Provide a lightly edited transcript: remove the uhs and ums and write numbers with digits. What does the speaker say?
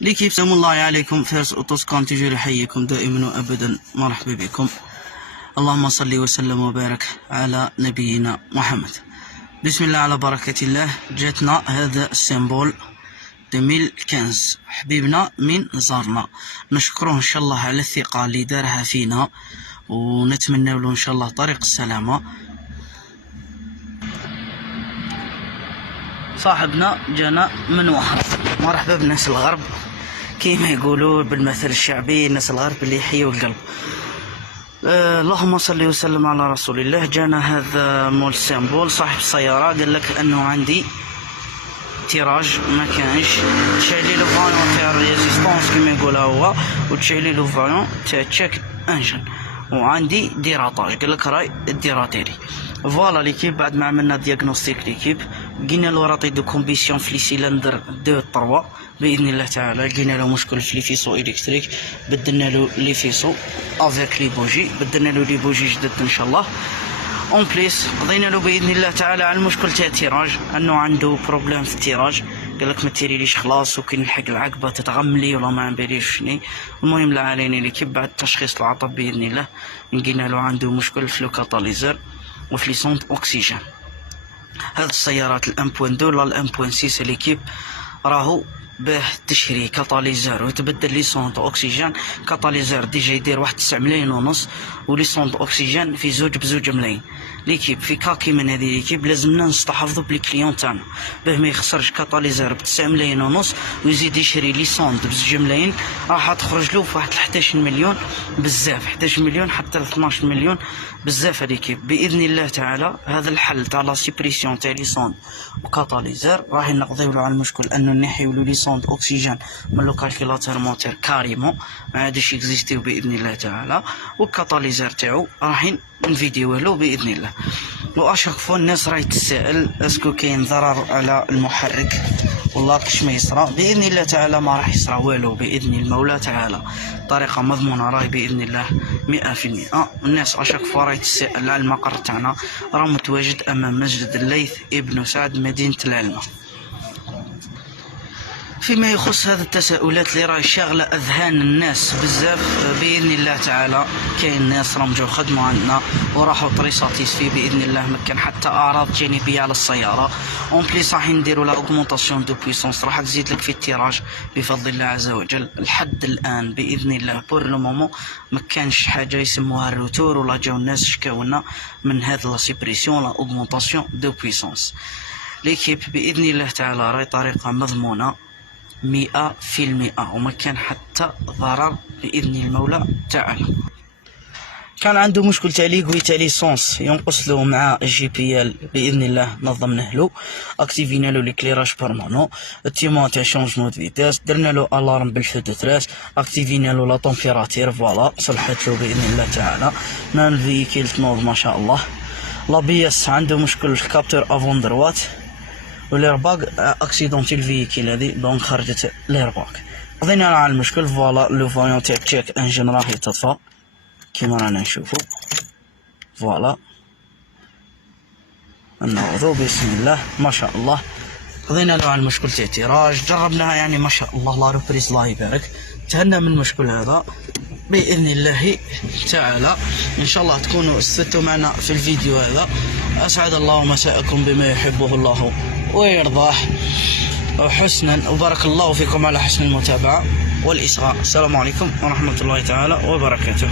ليكيب سلام الله عليكم. فارس أوتوس كان تجي يحييكم دائما وأبدا. مرحبا بكم. اللهم صل وسلم وبارك على نبينا محمد. بسم الله على بركة الله. جاتنا هذا السيمبول 2015 حبيبنا من زارنا، نشكره إن شاء الله على الثقة اللي دارها فينا، ونتمنى له إن شاء الله طريق السلامة. صاحبنا جانا من وحر. مرحبا بناس الغرب، كيما يقولوا بالمثل الشعبي الناس الغرب اللي يحيوا القلب. اللهم صل وسلم على رسول الله. جانا هذا مول سيمبول، صاحب السيارة قال لك انه عندي تيراج ما كانش، تشعلي لو فالون تاع ريزيستونس كيما يقولها هو، وتشعلي لو فالون تاع تشيك انجن، وعندي ديراتاج قال لك راي الديراتيري. فوالا ليكيب بعد ما عملنا دياغنوستيك ليكيب لقينا له راطي دو كومبيسيون في لي سيلندر 2 3 باذن الله تعالى. لقينا له مشكل في لي فيسو الكتريك، بدلنا له لي فيسو افيك لي بوجي، بدلنا له لي بوجي جدد ان شاء الله. اون بليس قضينا له باذن الله تعالى على المشكل تاع التيراج، انه عنده بروبليم في التيراج. قال لك ما تيريليش خلاص، وكي نلحق العقبه تتغملي ولا ما عمباليش شني. المهم لا علينا ليكيب بعد تشخيص العطب باذن الله لقينا له عنده مشكل في لو كاتاليزر وفي لي سونت اوكسيجين. هاد السيارات ال1.2 ولا ال1.6 ليكيب راهو باه تشري كاتاليزر وتبدل لي سونت اوكسيجين. كاتاليزر ديجا يدير واحد 9 ملايين ونص، ولي سونت اوكسيجين في زوج بزوج ملايين. ليكيب في كاكي من هذه ليكيب لازمنا نستحفظوا بلي كليون تاعنا باه ما يخسرش كاتاليزر ب 9 ملايين ونص ويزيد يشري لي سونت بزوج ملايين. راح تخرج له في واحد 11 مليون بزاف، 11 مليون حتى ل 12 مليون بزاف. ليكيب باذن الله تعالى هذا الحل تاع لا سيبريسيون تاع لي سونت وكاتاليزر راح نقضيو له على المشكل، انه نحيو له لي سونت اوكسيجين من لو كالكيلاتور موتور كاريمون ما عادش يكزيستيو باذن الله تعالى، والكاتاليزر تاعو راح نفيديوه له باذن الله. واشاك فوا الناس راهي تسائل اسكو كاين ضرر على المحرك والله كش ما يصرى. باذن الله تعالى ما راح يصرى والو باذن المولى تعالى، طريقه مضمونه راهي باذن الله 100%. الناس اشاك فوا راهي تسائل على المقر تاعنا، راه متواجد امام مسجد الليث ابن سعد مدينه العلمه. فيما يخص هذه التساؤلات اللي راهي شاغله اذهان الناس بزاف، باذن الله تعالى كاين ناس راهم جاو خدموا عندنا وراحوا طري ساتيسفي باذن الله، ما كان حتى اعراض جانبيه على السياره. اون بليس راح نديروا لا اوغمونطاسيون دو بويسونس، راح تزيد لك في التيراج بفضل الله عز وجل. لحد الان باذن الله بور لو مومون ما كانش حاجه يسموها الروتور، ولا جاو الناس شكاونا من هذا لا سيبريسيون لا اوغمونطاسيون دو بويسونس. ليكيب باذن الله تعالى راهي طريقه مضمونه 100%، وما كان حتى ضرر باذن المولى تعالى. كان عنده مشكل تاع ليغوي تاع ليسونس ينقص له مع الجي بي ال، باذن الله نظمناه له، اكتيفينا له ليكليراج بيرمانون، التيمون تاع شونجمون دو فيتاس، درنا له الارم بالفو دو تراس، اكتيفينا له لا طومبيراتير. فوالا صلحت له باذن الله تعالى. نان الفيكيل تنوض ما شاء الله. لابيس عنده مشكل في الكابتور افون دروات، والإيرباغ اكسيدونتي الفيكيل هذه دونك خرجت الإيرباغ. قضينا على المشكل. فوالا لو فايون تاع تشيك انجن راه يتطفى كيما رانا نشوفو. فوالا نعوضو بسم الله ما شاء الله. قضينا له على المشكل تاع التيراج، جربناها يعني ما شاء الله لا ريبريز الله يبارك. تهنا من المشكل هذا باذن الله تعالى. ان شاء الله تكونوا استفدتوا معنا في الفيديو هذا. اسعد الله مساءكم بما يحبه الله ويرضاه حسنا، وبارك الله فيكم على حسن المتابعه والاصغاء. السلام عليكم ورحمه الله تعالى وبركاته.